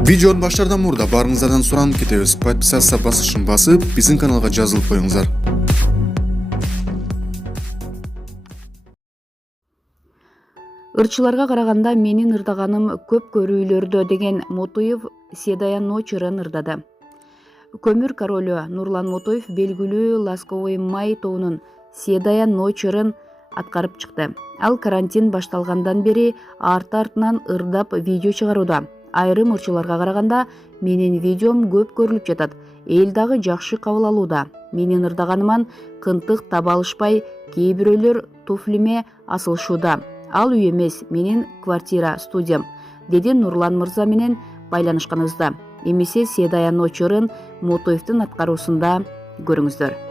Видеоны баштардан мурда барыңыздардан суранып кетебиз. Подписаться басышын басып, биздин каналга жазылып коюңуздар. Ырчыларга караганда менин ырдаганым көп көрүүлөрдө деген Мотоев Седая Ночырын ырдады. Көмүр королу Нурлан Мотоев белгилүү Ласковый май тобунун Седая Ночырын аткарып чыкты. Ал карантин башталгандан бери арты-артынан ырдап видео чыгарууда. Айрым ырчыларга караганда менин видеом көп көрүлүп жатат. Эл дагы жакшы кабыл алууда. Менин ырдаганыман кынтык таба алышпай, кээ бирөөлөр туфлиме асылышууда. Ал үй эмес, менин квартира, студиям, деди Нурлан мырза менен байланышканыбызда. Эмесе Седая Ночырын Мотоевдин аткаруусунда көрүңүздөр.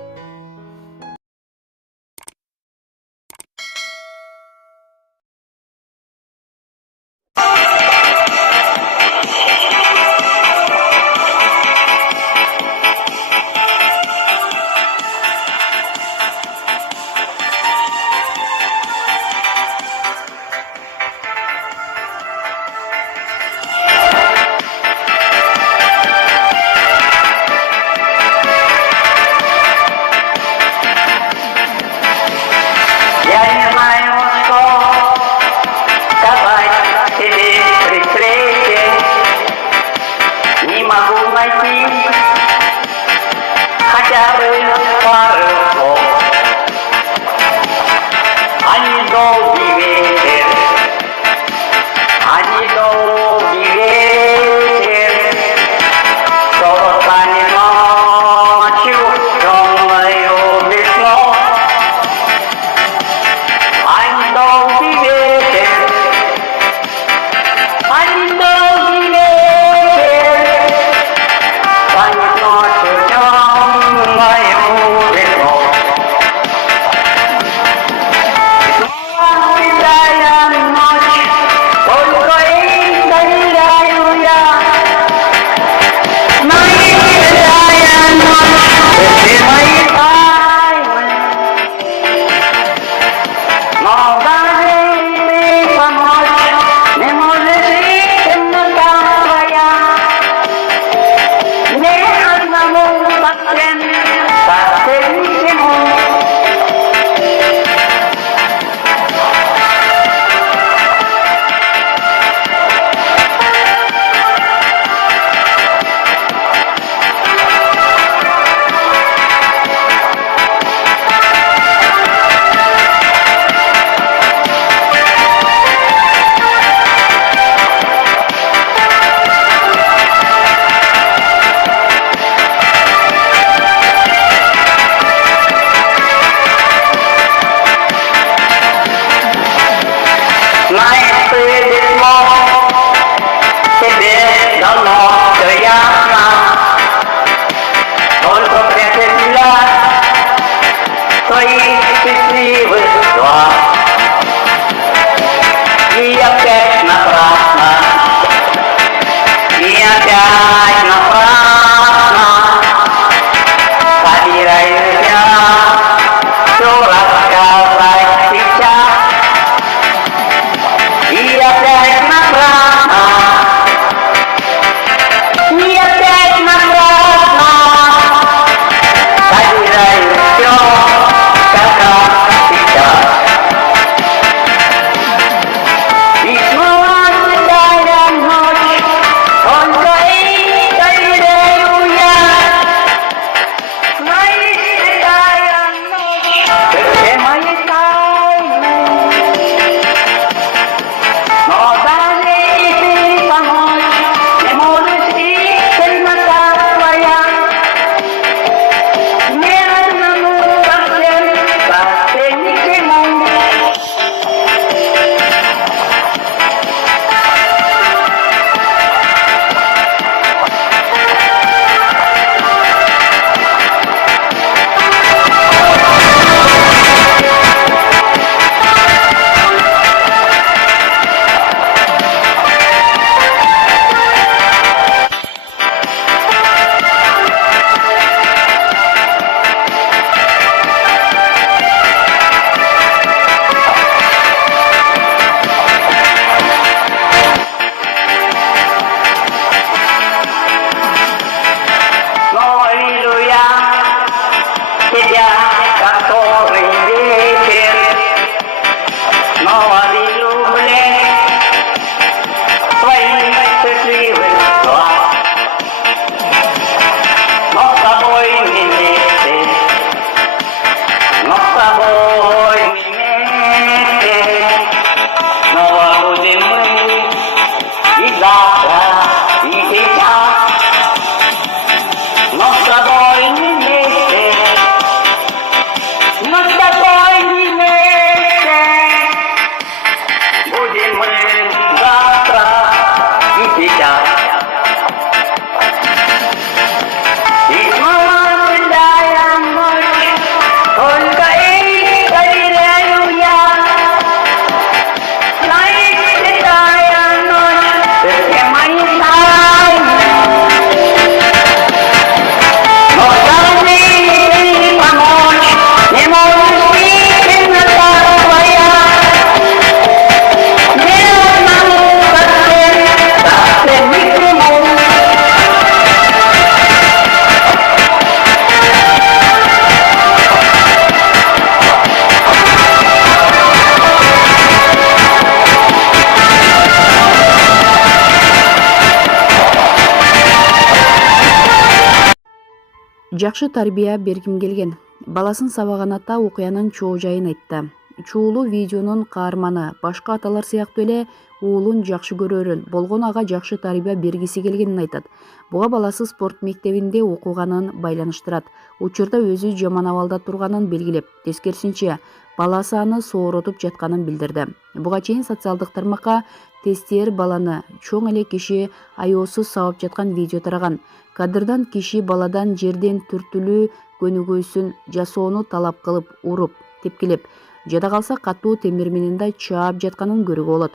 Жакшы тарбия бергим келген. Баласын сабаган ата окуянын чоо жайын айтты. Чуулуу видеонун каарманы башка аталар сыяктуу эле уулун жакшы көрөрүн, болгон ага жакшы тарбия бергиси келгенин айтат. Буга баласы спорт мектебинде окуганын байланыштырат. Учурда өзү жаман абалда турганын белгилеп, тескерисинче баласы аны сооротуп жатканын билдирди. Буга чейин социалдык тармакка тестер баланы чоң эле киши аяосуз сабап жаткан видео тараган. Кадрдан киши баладан жерден түртүлүү көнүгүүсүн жасоону талап кылып, уруп, тепкилеп, жада калса катуу темир менен да чаап жатканын көрүүгө болот.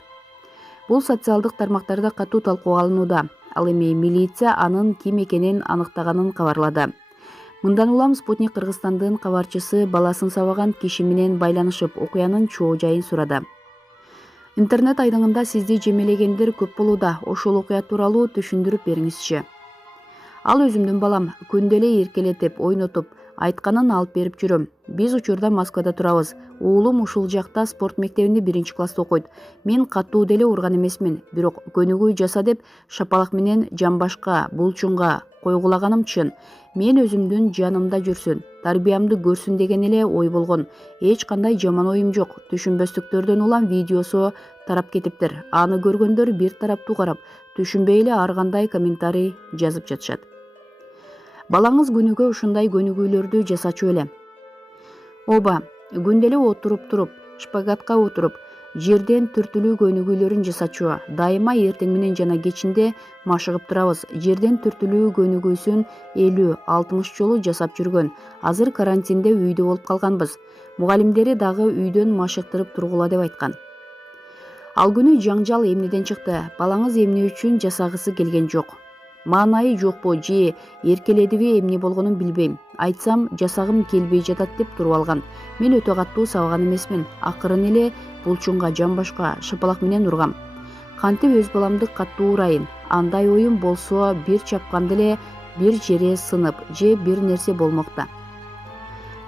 Бул социалдык тармактарда катуу талкууга алынууда. Ал эми милиция анын ким экенин аныктаганын кабарлады. Мындан улам Спутник Кыргызстандын кабарчысы баласын сабаган киши менен байланышып, окуянын чоо жайын сурады. Интернет айдыңында сизди жемелегендер көп болууда. Ошол окуя тууралуу түшүндүрүп бериңизчи. Ал өзүмдүн балам, күндө эле эркелетип, ойнотуп, айтканын алып берип жүрөм. Биз учурда Москвада турабыз. Уулум ушул жакта спорт мектебинде 1-класста окуйт. Мен катуу деле урган эмесмин, бирок көнүгүү жаса деп шапалак менен жамбашка, булчуңга койгулаганым чын. Мен өзүмдүн жанымда жүрсүн, тарбиямды көрсүн деген эле ой болгон. Эч кандай жаман оюм жок. Түшүнбөстүктөрдөн улам видеосу тарап кетиптир. Аны көргөндөр бир тараптуу карап, түшүнбөй эле ар кандай комментарий жазып жатышат. Балаңыз күнүгө ушундай көнүгүүлөрдү жасачу эле. Оба, күндө эле отуруп туруп, шпагатка отуруп, жерден түртүлүү көнүгүүлөрүн жасачу. Дайыма эртең менен жана кечинде машыгып турабыз. Жерден түртүлүү көнүгүүсүн 50-60 жолу жасап жүргөн. Азыр карантинде үйдө болуп калганбыз. Мугалимдери дагы үйдөн машыктырып тургула деп айткан. Ал күнү жаңжал эмнеден чыкты? Балаңыз эмне үчүн жасагысы келген жок? Маанайы жокпу же эркеледиби эмне болгонун билбейм. Айтсам жасагым келбей жатат деп туруп алган. Мен өтө катуу сабаган эмесмин. Акырын эле булчуңга, жамбашка, шапалак менен ургам. Кантип өз баламды катуу урайын? Андай оюм болсо бир чапканда эле бир жере сынып же бир нерсе болмокта.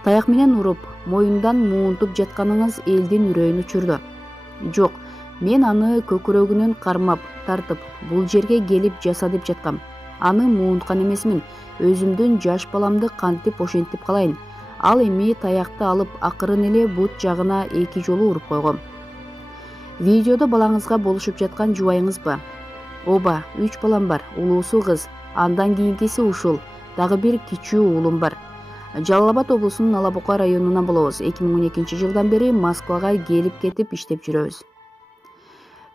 Таяк менен уруп, моюндан муунтуп жатканыңыз элдин үрөйүн учурду. Жок, мен аны көкүрөгүнөн кармап, тартып, бул жерге келип жаса деп жаткам. Аны муунткан эмесмин. Өзүмдүн жаш баламды кантип ошентип калайын? Ал эми таякты алып акырын эле бут жагына 2 жолу уруп койгом. Видеодо балаңызга болушуп жаткан жубайыңызбы? Оба, 3 балам бар. Улуусу кыз, андан кийинкиси ушул. Дагы бир кичүү уулум бар. Жалал Абад облусунун Ала Бука районунан болобуз. 2012 жылдан бери Москвага келип кетип иштеп жүрөбүз.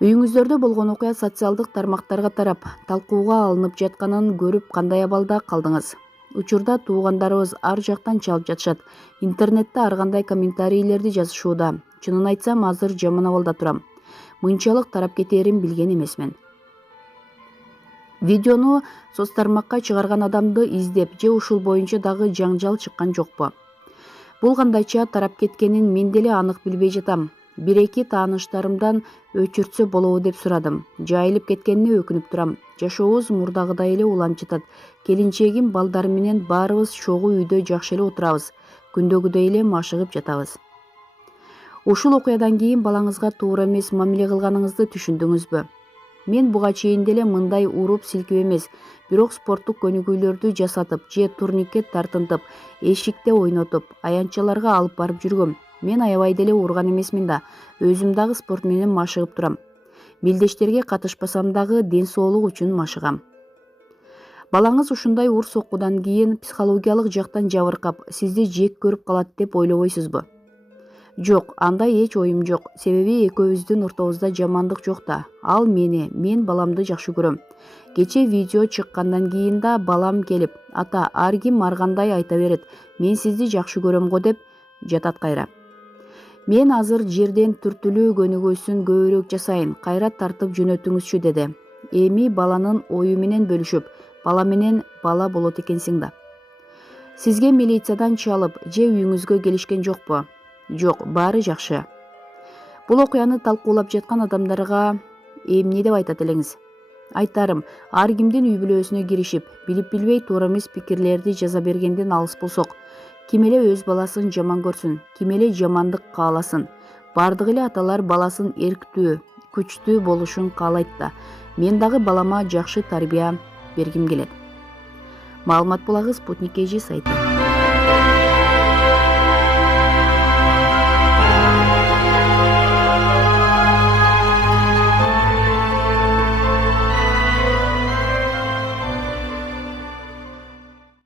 Үйүңүздөрдө болгон окуя социалдык тармактарга тарап, талкууга алынып жатканын көрүп кандай абалда калдыңыз? Учурда туугандарыбыз ар жактан чалып жатышат. Интернетте ар кандай комментарийлерди жазышууда. Чынын айтсам, азыр жаман абалда турам. Мынчалык тарап кетээрин билген эмесмин. Видеону соц тармакка чыгарган адамды издеп же ушул боюнча дагы жаңжал чыккан жокпу? Бул кандайча тарап кеткенин мен деле анык билбей жатам. 1-2 тааныштарымдан өчүртсө болобу деп сурадым. Жайылып кеткенине өкүнүп турам. Жашообуз мурдагыдай эле уланып жатат. Келинчегим, балдарым менен баарыбыз чогуу үйдө жакшы эле отурабыз. Күндөгүдөй эле машыгып жатабыз. Ушул окуядан кийин балаңызга туура эмес мамиле кылганыңызды түшүндүңүзбү? Мен буга чейин деле мындай уруп силкип эмес, бирок спорттук көнүгүүлөрдү жасатып же турникке тартынтып, эшикте ойнотуп, аянтчаларга алып барып жүргөм. Мен аябай деле урган эмесмин да, өзүм дагы спорт менен машыгып турам. Мелдештерге катышпасам дагы ден соолук үчүн машыгам. Балаңыз ушундай ур соккудан кийин психологиялык жактан жабыркап, сизди жек көрүп калат деп ойлобойсузбу? Жок, андай эч оюм жок. Себеби экөөбүздүн ортобузда жамандык жок да. Ал мен баламды жакшы көрөм. Кече видео чыккандан кийин да балам келип, ата, ар ким ар кандай айта берет. Мен сизди жакшы көрөм го деп жатат кайра. Мен азыр жерден түртүлүү көнүгүүсүн көбүрөөк жасайын, кайра тартып жөнөтүңүзчү деди. Эми баланын ою менен бөлүшүп, бала менен бала болот экенсиң да. Сизге милициядан чалып же үйүңүзгө келишкен жокпу? Жок, баары жакшы. Бул окуяны талкуулап жаткан адамдарга эмне деп айтат элеңиз? Айтарым, ар кимдин үй бүлөсүнө киришип, билип-билбей туура эмес пикирлерди жаза бергенден алыс болсок, ким эле өз баласын жаман көрсүн, ким эле жамандык кааласын. Бардык эле аталар баласын эрктүү, күчтүү болушун каалайт да. Мен дагы балама жакшы тарбия бергим келет. Маалымат булагы Спутник эжи сайты.